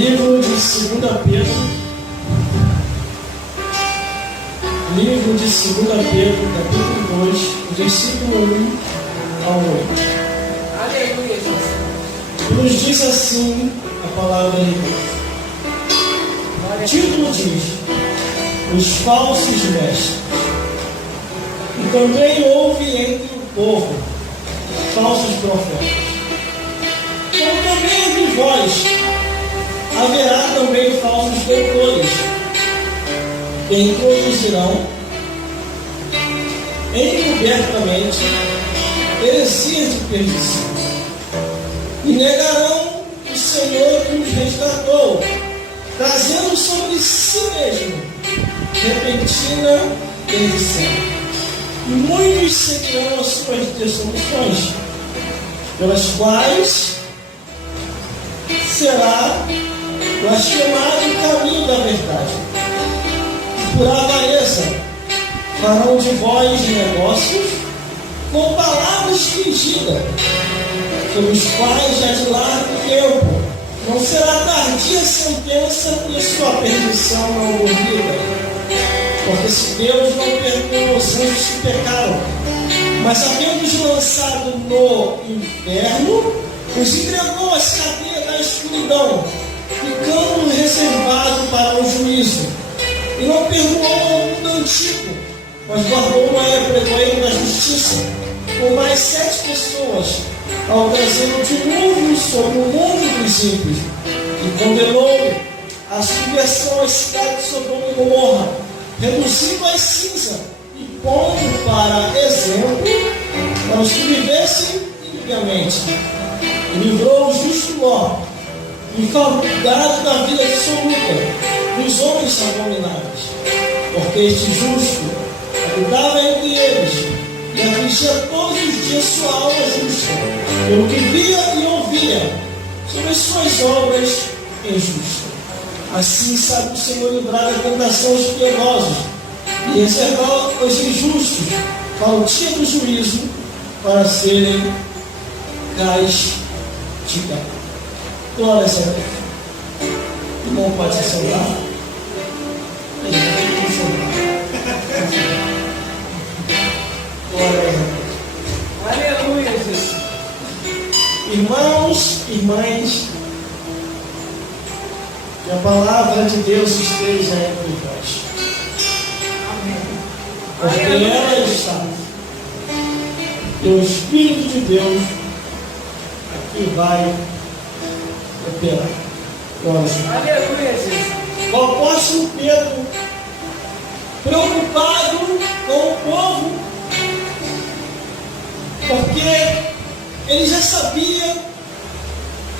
Livro de 2 Pedro. Livro de 2 Pedro, capítulo 2, versículo 1 ao 8. Aleluia, Jesus. Nos diz assim a palavra de Deus. O título diz: os falsos mestres. E também houve entre o povo falsos profetas. Como também entre vós haverá também falsos doutores, que introduzirão encobertamente heresias de perdição, e negarão o Senhor que os resgatou, trazendo sobre si mesmo repentina perdição. E muitos seguirão as suas dissoluções, pelas quais será blasfemado o caminho da verdade. E por avareza farão de vós negócios com palavras fingidas, pelos quais já de largo tempo não será tardia a sentença e sua perdição não ocorrida. Porque se Deus não perdoou os anjos que pecaram, mas havendo-os lançado no inferno, os entregou às cadeias da escuridão, ficando reservado para o juízo. E não perdoou ao mundo antigo, mas guardou Noé, pregoeiro da justiça, com mais 7 pessoas, ao trazer o dilúvio sobre o mundo dos ímpios, e condenou a subversão às cidades de Sodoma e Gomorra, reduzindo as cinzas e pondo para exemplo para os que vivessem impiamente. E livrou o justo Ló, enfadado da vida dissoluta dos homens abomináveis, porque este justo habitava entre eles e afligia todos os dias sua alma justa, pelo que via e ouvia sobre as suas obras injustas. Assim sabe o Senhor livrar da tentação os piedosos e reservar os injustos para o dia do juízo, para serem castigados. Glória a Deus. Irmão, pode se sentar. Glória a Deus. Aleluia, Jesus. Irmãos e irmãs, que a palavra de Deus esteja entre vós. Porque ela está. E o Espírito de Deus aqui vai operar. Aleluia, Jesus. O apóstolo Pedro, preocupado com o povo, porque ele já sabia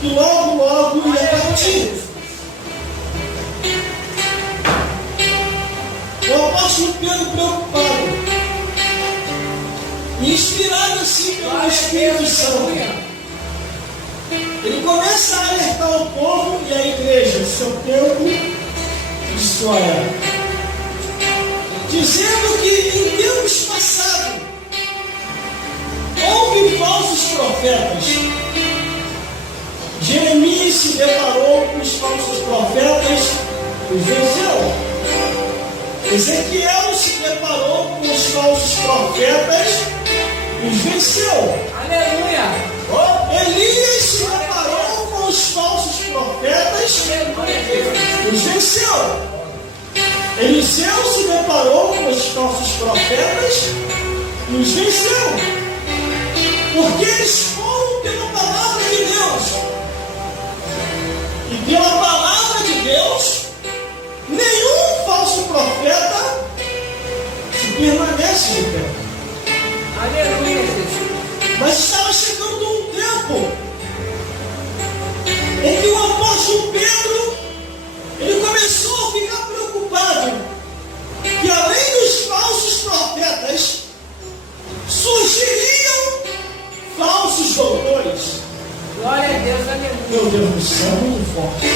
que logo ia partir. O apóstolo Pedro preocupado, inspirado assim pelo Espírito Santo, ele começa a alertar o povo e a igreja, seu tempo de sua era, dizendo que em tempos passados houve falsos profetas. Jeremias se deparou com os falsos profetas e venceu. Ezequiel se deparou com os falsos profetas e os venceu. Aleluia. Elias se deparou com os falsos profetas e os venceu. Eliseu se deparou com os falsos profetas e os venceu. Porque eles foram pela palavra de Deus. E pela palavra de Deus, nenhum falso profeta se permanece de pé. Aleluia, Jesus. Mas estava chegando um tempo em que o apóstolo Pedro ele começou a ficar preocupado que além dos falsos profetas surgiriam falsos doutores. Glória a Deus, aleluia. Meu Deus do céu, muito forte.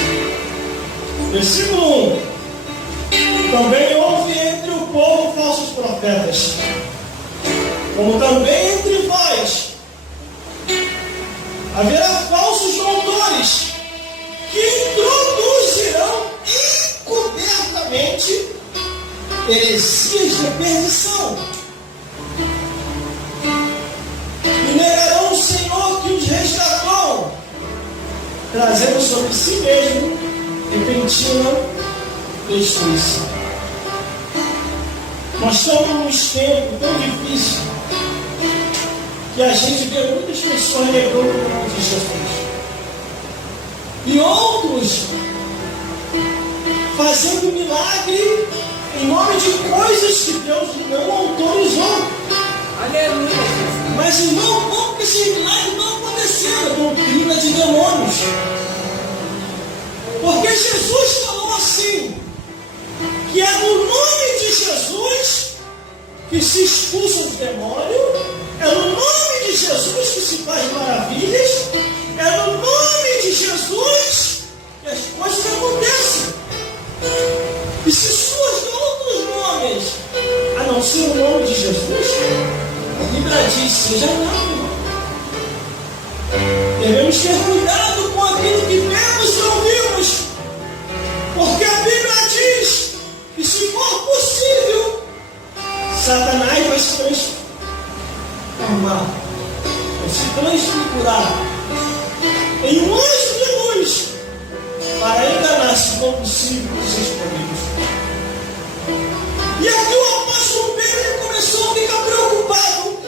Versículo 1. Também houve entre o povo falsos profetas, como também entre vós haverá falsos doutores que introduzem heresias de perdição. E negarão o Senhor que os resgatou, trazendo sobre si mesmo repentina destruição. Nós estamos num tempo tão difícil que a gente vê muitas pessoas negando o nome de Jesus. E outros fazendo milagre em nome de coisas que Deus não autorizou. Aleluia. Mas, irmão, como que esses milagres estão acontecendo? Doutrina de demônios. Porque Jesus falou assim, que é no nome de Jesus que se expulsa os demônios, é no nome de Jesus que se faz maravilhas, é no nome de Jesus que as coisas acontecem. E se surgem outros nomes, a não ser o nome de Jesus, a Bíblia diz, seja não, irmão. Devemos ter cuidado com aquilo que vemos e ouvimos, porque a Bíblia diz que, se for possível, Satanás vai se transformar, vai se transfigurar em um anjo de luz para enganar, se for possível, os escolhidos. E aqui o apóstolo Pedro começou a ficar preocupado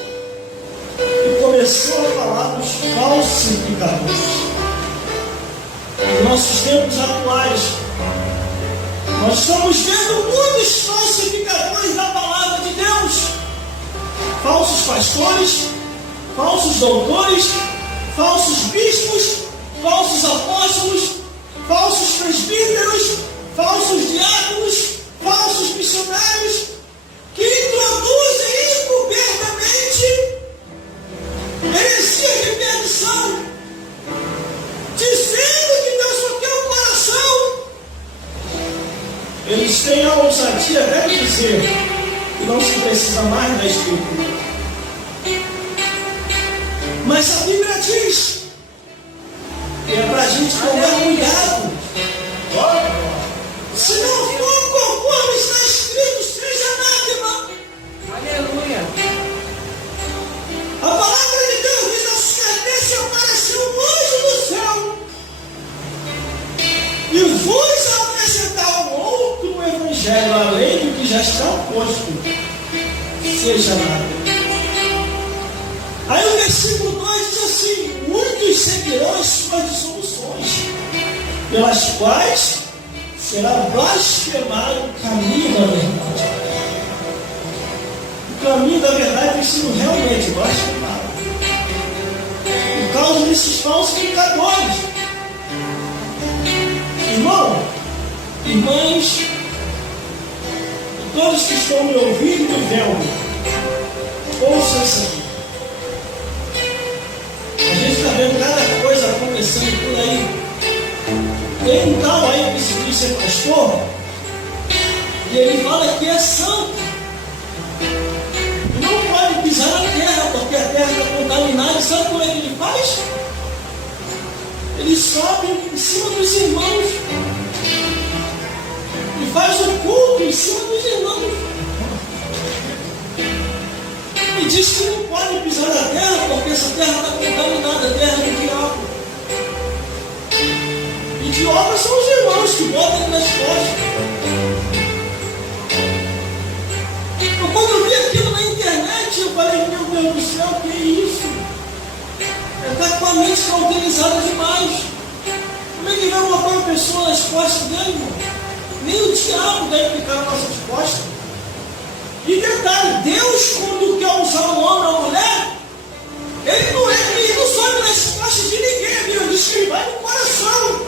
e começou a falar dos falsificadores. Em nossos tempos atuais, nós estamos vendo muitos falsificadores da palavra de Deus. Falsos pastores, falsos doutores, falsos bispos, falsos apóstolos, falsos presbíteros, falsos diáconos, falsos missionários, que introduzem encobertamente heresias de perdição, dizendo que Deus só quer o coração. Eles têm a ousadia até de dizer que não se precisa mais da Escritura. Mas a Bíblia diz que é para a gente tomar cuidado. Se não for conforme está escrito, seja anátema. Aleluia. A palavra de Deus diz assim: até se apareceu um anjo do céu e vos apresentar um outro evangelho, além do que já está posto, seja anátema. Aí o versículo 2 diz assim: muitos seguirão as suas dissoluções, pelas quais será blasfemado o caminho da verdade. O caminho da verdade tem sido realmente blasfemado por causa desses falsificadores. Irmão, irmãs, todos que estão me ouvindo e me vendo, ouçam isso aqui. A gente está vendo cada coisa acontecendo por aí. Tem um tal aí que se diz ser pastor, e ele fala que é santo. E não pode pisar na terra, porque a terra está contaminada. E sabe como é que ele faz? Ele sobe em cima dos irmãos e faz o culto em cima dos irmãos. E diz que não pode pisar na terra, porque essa terra está contaminada, a terra do diabo. Idiotas são os irmãos que botam ele nas costas. Eu, quando eu vi aquilo na internet, eu falei: meu Deus do céu, que é isso? Está com a mente cauterizada demais. Como é que vai botar uma pessoa nas costas dele, irmão? Nem o diabo deve ficar nas nossas costas. E detalhe: Deus, quando quer usar um homem ou uma mulher, ele não sobe nas costas de ninguém, Deus diz que ele vai no coração.